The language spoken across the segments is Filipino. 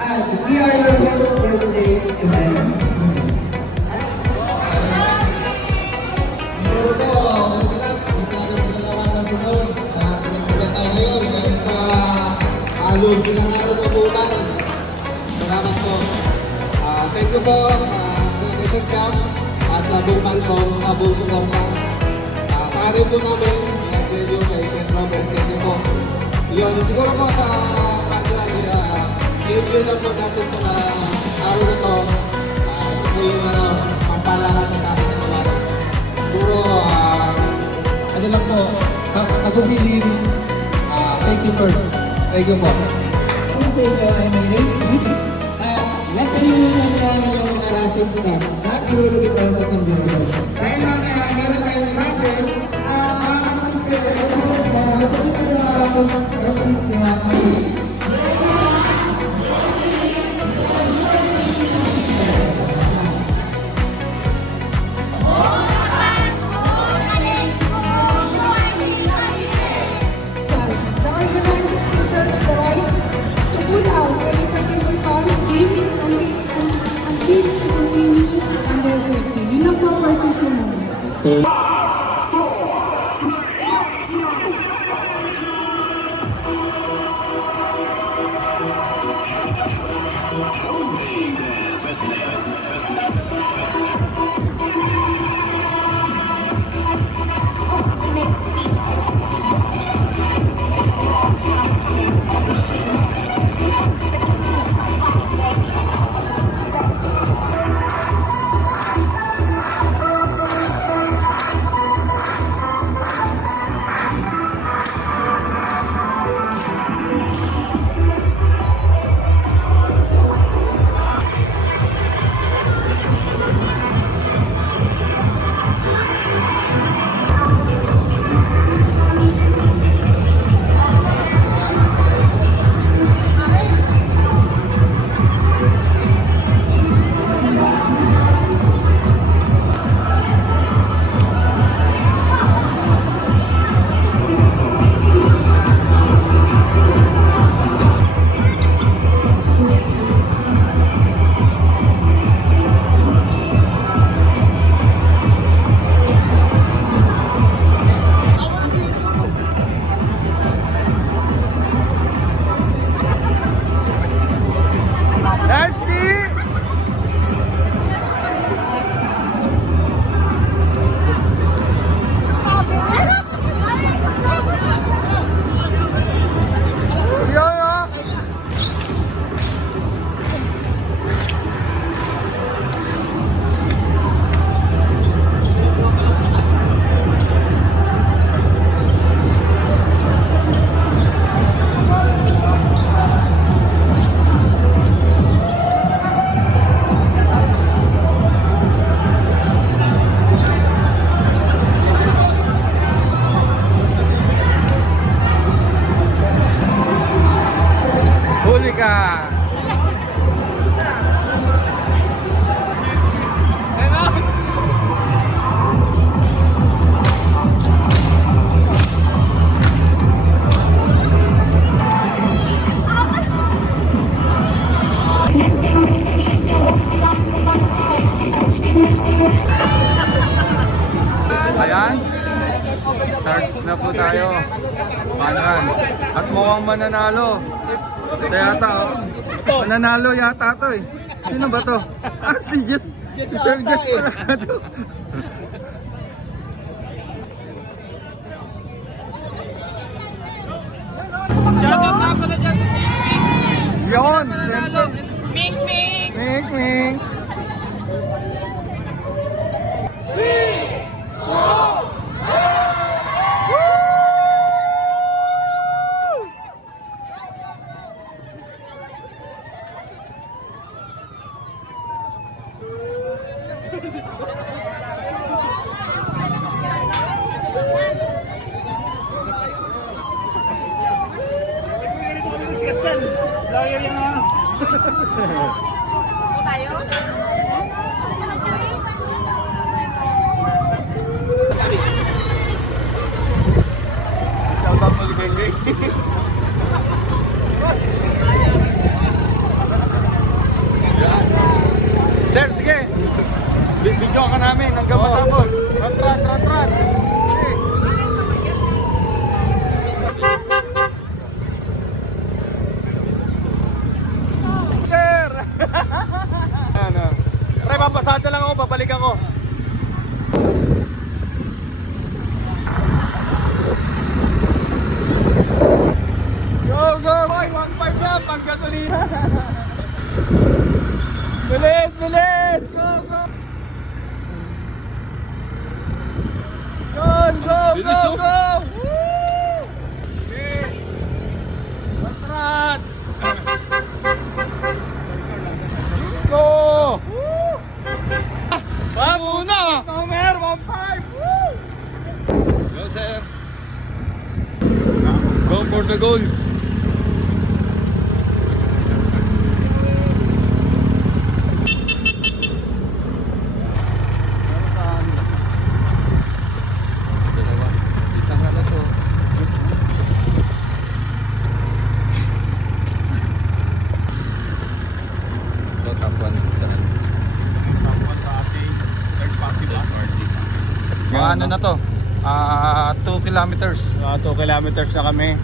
And we are your hosts for today's event. Siguro po, ano sila, gusto natin pasalamatan sa Lord na pinagpagod tayo ngayon dahil sa halos ilang araw ng bulan. Salamat po. Thank you po sa Desert Camp at sa buong bangkong na buong suporta. Sa akin po namin, sa inyo kay Chris Robert, thank you po. Yun, siguro po sa pag-lagi, i-enjoy lang po natin sa araw na to. Ito po yung pampalakasan sa ating naman. Siguro, ano lang po, kagumilin, thank you first. Thank you po. Also, ito ay may race week. At nakalimutan niya yung mga raffle staff na ihulog ito sa convention. Dahil meron tayong raffle at mga kasipir ay ihulog na napagin ang mga raffle at please kaya The organizer reserves the right to pull out any participant and bid to continue on their safety. Yun lang po for safety mo. Huli ka! Ayan, start na po tayo. Manran. At mukhang mananalo. Ito yata, oh. Mananalo yata to eh. Sino ba to? Si Jess. Si Sir Jess pala to. Shoutout na pala dyan sa Ming Yun! Ming! Ming! Ming Ming! Lawyer yung ano. Tayo? Shout out mo si Gengay. papasada lang ako, babalik ako. Go, go! Boy, 1.5 na, pang gasolina. Bilis, bilis! Go, go! Go, go, go, go! Woo! Okay. Patrat! Go! Woo! Muna! Homer, 1.5! Woo! Go, sir. Go for the goal. Dalawa. Isang ano to. Ito, top 1. Mga ano na to? 2 kilometers. 2 kilometers na kami.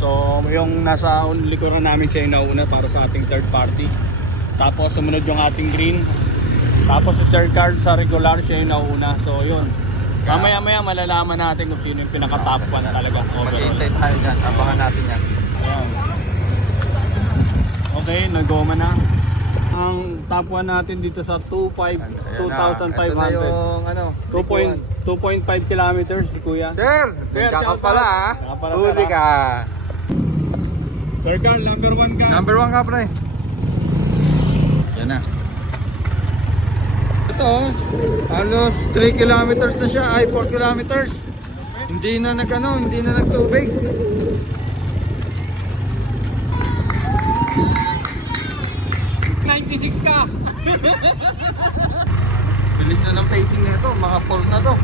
So, yung nasa likuran namin siya yung nauna para sa ating third party. Tapos, sumunod yung ating green. Tapos, si Sir Carl sa regular siya yung nauna. So, yun. Mamaya-maya malalaman natin kung sino yung pinaka-top 1 talagang overall. Mag-i-inside tayo dyan. Abangan natin yan. Ayan. Okay, nag-goma na. Ang top 1 natin dito sa 2,500. Ito na yung ano, 2.5 kilometers si Kuya. Sir, nandiyan ka pala ha. Nandiyan ka pala, Huli sir, ka. Sir Carl, number 1 ka. Number 1 ka, pre. Yan na. Ito, halos 3 kilometers na siya, ay 4 kilometers. Hindi na nagtubig. ka. Bilis na ng pacing nito, mga 4 na to.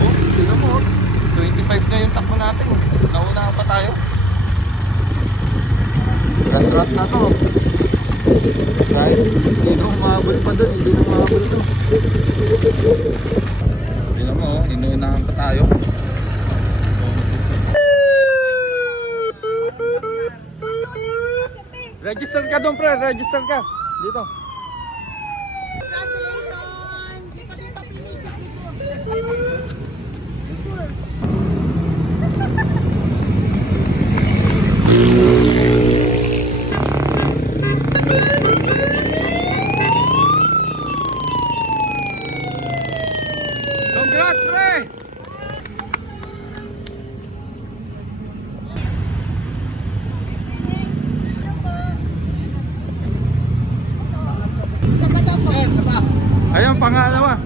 Oh, tignan mo, 25 na yung takbo natin. Nauna pa tayo. Rat-rat na to. Right? Hindi na umabot pa doon, hindi na umabot to. Tignan mo, inuunahan pa tayo. Register ka doon, pre. Register ka. Dito. Congratulations! Dito, dito, Congrats, pre! Ayun, pangalawa.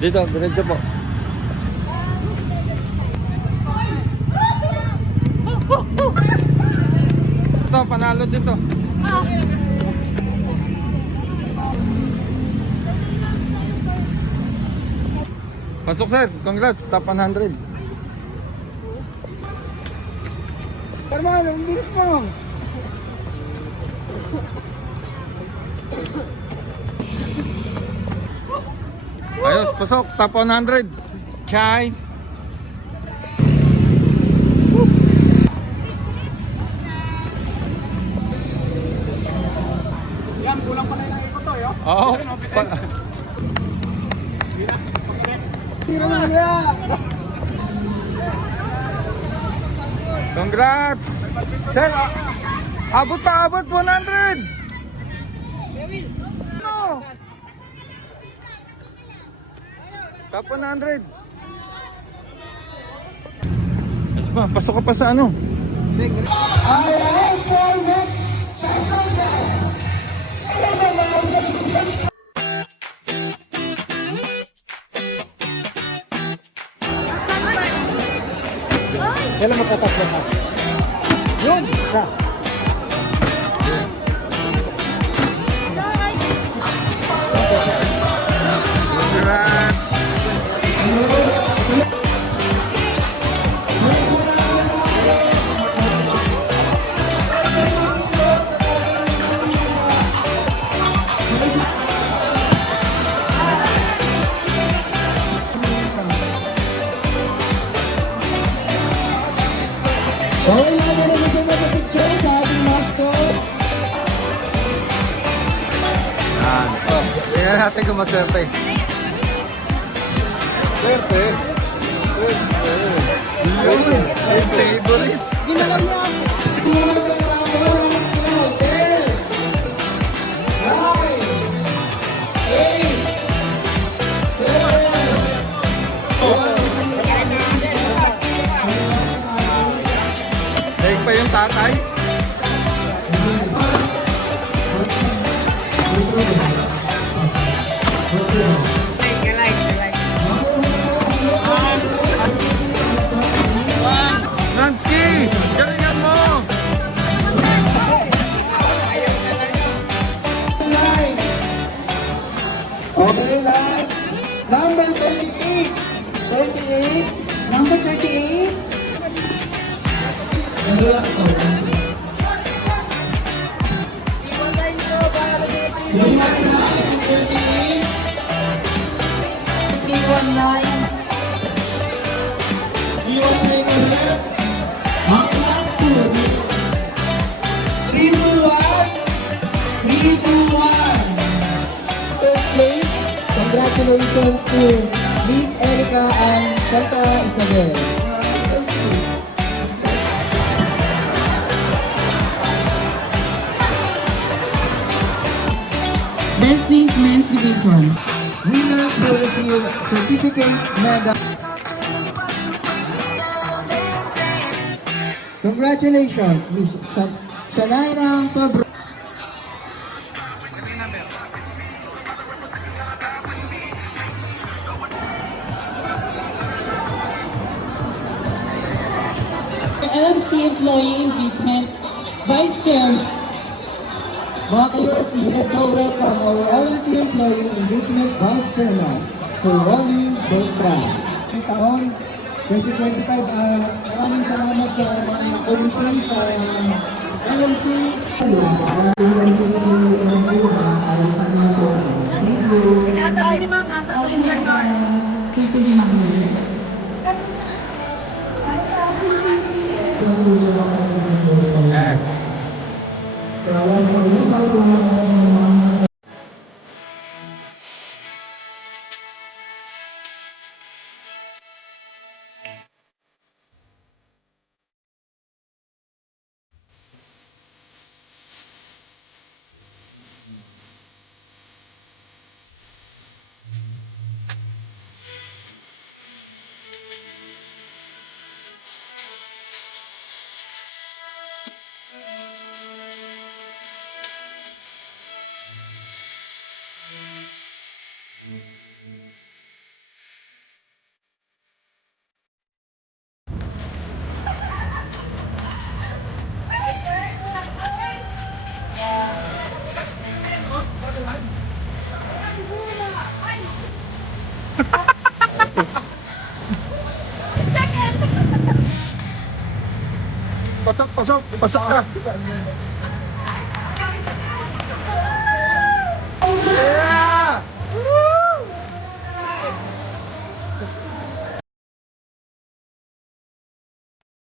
Dito, diretso po. Ito, panalo dito. Pasok, sir. Congrats, top 100. Carmelo, ang bilis mo. Ayos, pasok, top 100. Chai. Yan, kulang pa na yung ikot to, yo. Oo. Tira mo na. Congrats! Sir, abot pa, abot 100! No! Top 100! Mas ba, pasok ka pa sa ano? Alright, for next session guys. Sila naman. Kailan magtatatlo na? Yun, isa. Congrats! Okay lang mo na gusto mag-picture sa ating mascot. Yan. Oh, tingnan natin kung maswerte. Swerte. Favorite. Ginawa niya ako. Tulog ang ramo, let's go. 10, 9, 8, 7, Daig pa yung tatay. Lansky! Galingan mo! 9. Okay lang. Number 38. 38. Number 38. Nagulak ko. Iwan na ang 38. Iwan na yung left. Ang last two. 3, 2, 1. 3, 2, 1. First place, congratulations to Miss Erica and Santa Isabel. Best Things Men's Division. Winners will receive certificate medal. Congratulations, Miss Sanay ng Sobra. LMC Employee Engagement Vice Chair. Mga ka-URC, let's go welcome our LMC Employee Engagement Vice Chairman, Sir Ronnie Beltran. Taon 2025, maraming salamat sa mga commitment sa LMC. Pasok ka!